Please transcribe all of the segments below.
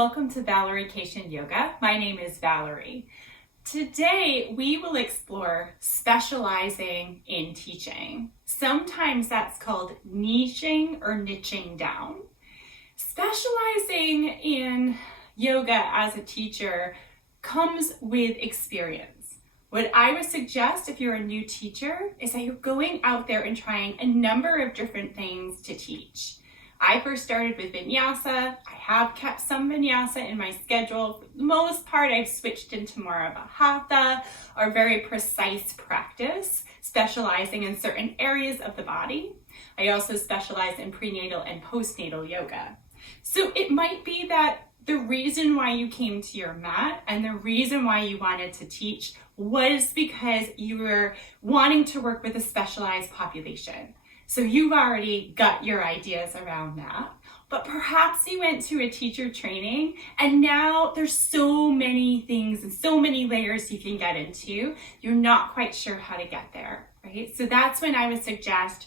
welcome to Valeriecation Yoga. My name is Valerie. Today we will explore specializing in teaching. Sometimes that's called niching or niching down. Specializing in yoga as a teacher comes with experience. What I would suggest if you're a new teacher is that you're going out there and trying a number of different things to teach. I first started with vinyasa. I have kept some vinyasa in my schedule. For the most part, I've switched into more of a hatha or very precise practice, specializing in certain areas of the body. I also specialize in prenatal and postnatal yoga. So it might be that the reason why you came to your mat and the reason why you wanted to teach was because you were wanting to work with a specialized population. So you've already got your ideas around that, but perhaps you went to a teacher training and now there's so many things and so many layers you can get into, you're not quite sure how to get there, right? So that's when I would suggest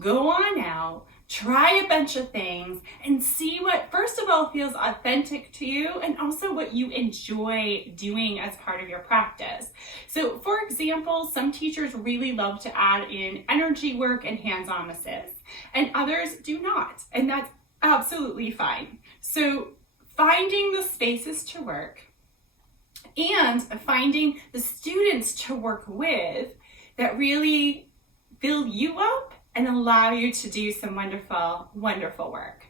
go on out, try a bunch of things and see what, first of all, feels authentic to you and also what you enjoy doing as part of your practice. So for example, some teachers really love to add in energy work and hands-on assist, and others do not, and that's absolutely fine. So finding the spaces to work and finding the students to work with that really build you up and allow you to do some wonderful, wonderful work.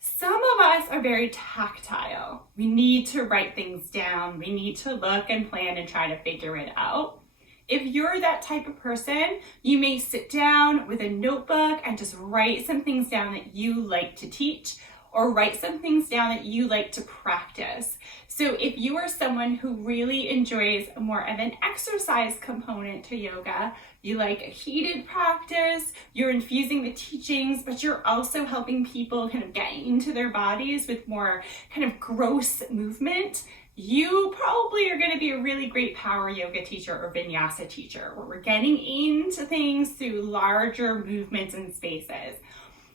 Some of us are very tactile. We need to write things down. We need to look and plan and try to figure it out. If you're that type of person, you may sit down with a notebook and just write some things down that you like to teach, or write some things down that you like to practice. So if you are someone who really enjoys more of an exercise component to yoga, you like a heated practice, you're infusing the teachings, but you're also helping people kind of get into their bodies with more kind of gross movement, you probably are going to be a really great power yoga teacher or vinyasa teacher, where we're getting into things through larger movements and spaces.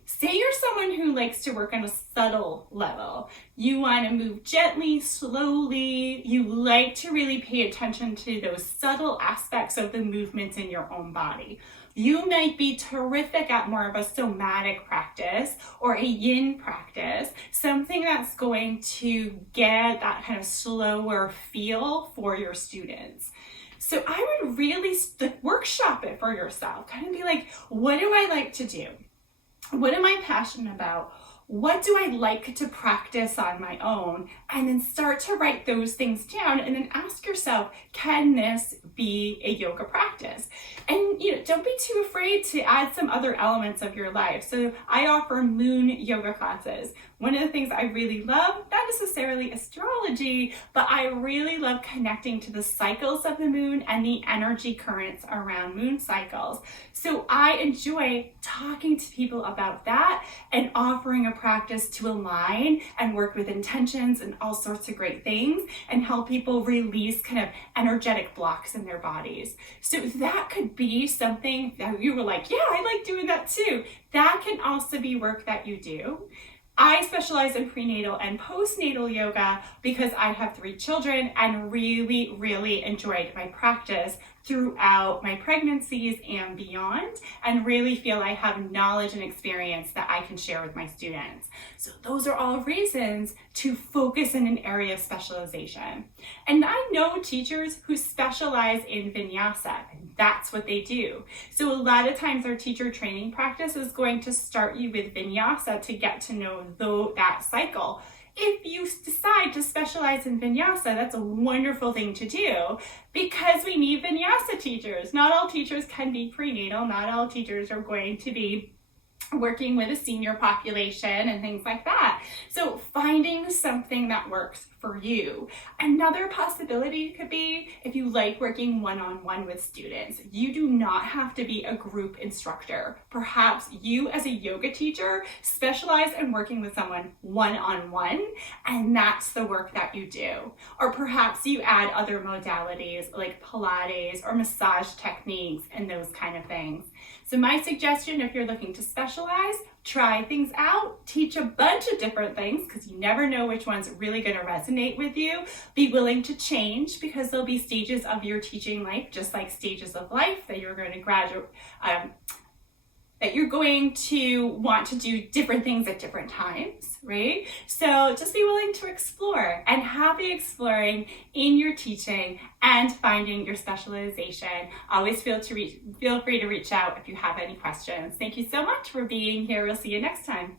Say you're someone who likes to work on a subtle level. You want to move gently, slowly. You like to really pay attention to those subtle aspects of the movements in your own body. You might be terrific at more of a somatic practice or a yin practice, something that's going to get that kind of slower feel for your students. So I would really workshop it for yourself. Kind of be like, what do I like to do? What am I passionate about? What do I like to practice on my own? And then start to write those things down and then ask yourself, can this be a yoga practice? And don't be too afraid to add some other elements of your life. So I offer moon yoga classes. One of the things I really love, not necessarily astrology, but I really love connecting to the cycles of the moon and the energy currents around moon cycles. So I enjoy talking to people about that and offering a practice to align and work with intentions and all sorts of great things and help people release kind of energetic blocks in their bodies. So that could be something that you were like, yeah, I like doing that too. That can also be work that you do. I specialize in prenatal and postnatal yoga because I have 3 children and really, really enjoyed my practice throughout my pregnancies and beyond, and really feel I have knowledge and experience that I can share with my students. So those are all reasons to focus in an area of specialization. And I know teachers who specialize in vinyasa, and that's what they do. So a lot of times our teacher training practice is going to start you with vinyasa to get to know that cycle. If you decide to specialize in vinyasa, that's a wonderful thing to do because we need vinyasa teachers. Not all teachers can be prenatal. Not all teachers are going to be working with a senior population and things like that. So finding something that works for you. Another possibility could be if you like working one-on-one with students. You do not have to be a group instructor. Perhaps you as a yoga teacher specialize in working with someone one-on-one, and that's the work that you do. Or perhaps you add other modalities like Pilates or massage techniques and those kind of things. So my suggestion, if you're looking to specialize, try things out, teach a bunch of different things because you never know which one's really going to resonate with you. Be willing to change because there'll be stages of your teaching life, just like stages of life that you're going to graduate, that you're going to want to do different things at different times, right? So just be willing to explore and happy exploring in your teaching and finding your specialization. Always feel free to reach out if you have any questions. Thank you so much for being here. We'll see you next time.